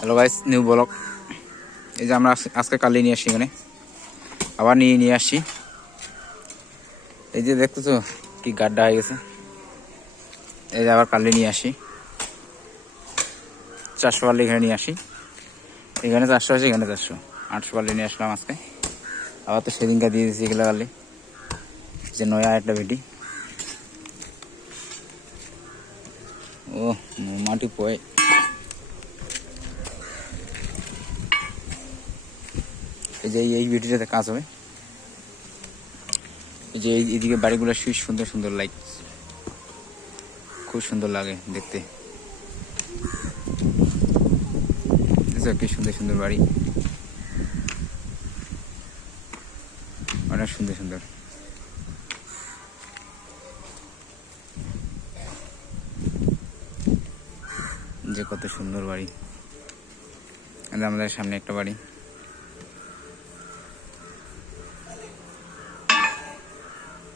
Hello guys, new blog. এই যে আমরা আজকে কালি নিয়ে আসছি, এখানে আবার নিয়ে আসছি। এই যে দেখতেছো কি গাড্ডা হয়ে গেছে। এই যে আবার কালি নিয়ে আসি, 400 পাল্লি এখানে নিয়ে আসি। এখানে 400 আছে, এখানে 400, 800 পাল্লি নিয়ে আসলাম আজকে। আবার তো সেদিনকে দিয়ে দিচ্ছি এগুলো কালি, যে নয়া একটা ভিডি। ও মাটি পয়ে এই যে এই ভিডিওটাতে কাজ হবে। এই যে এইদিকে বাড়িগুলো সুন্দর সুন্দর লাইট, খুব সুন্দর লাগে দেখতে। কি সুন্দর সুন্দর বাড়ি, অনেক সুন্দর সুন্দর। যে কত সুন্দর বাড়ি। আমাদের সামনে একটা বাড়ি।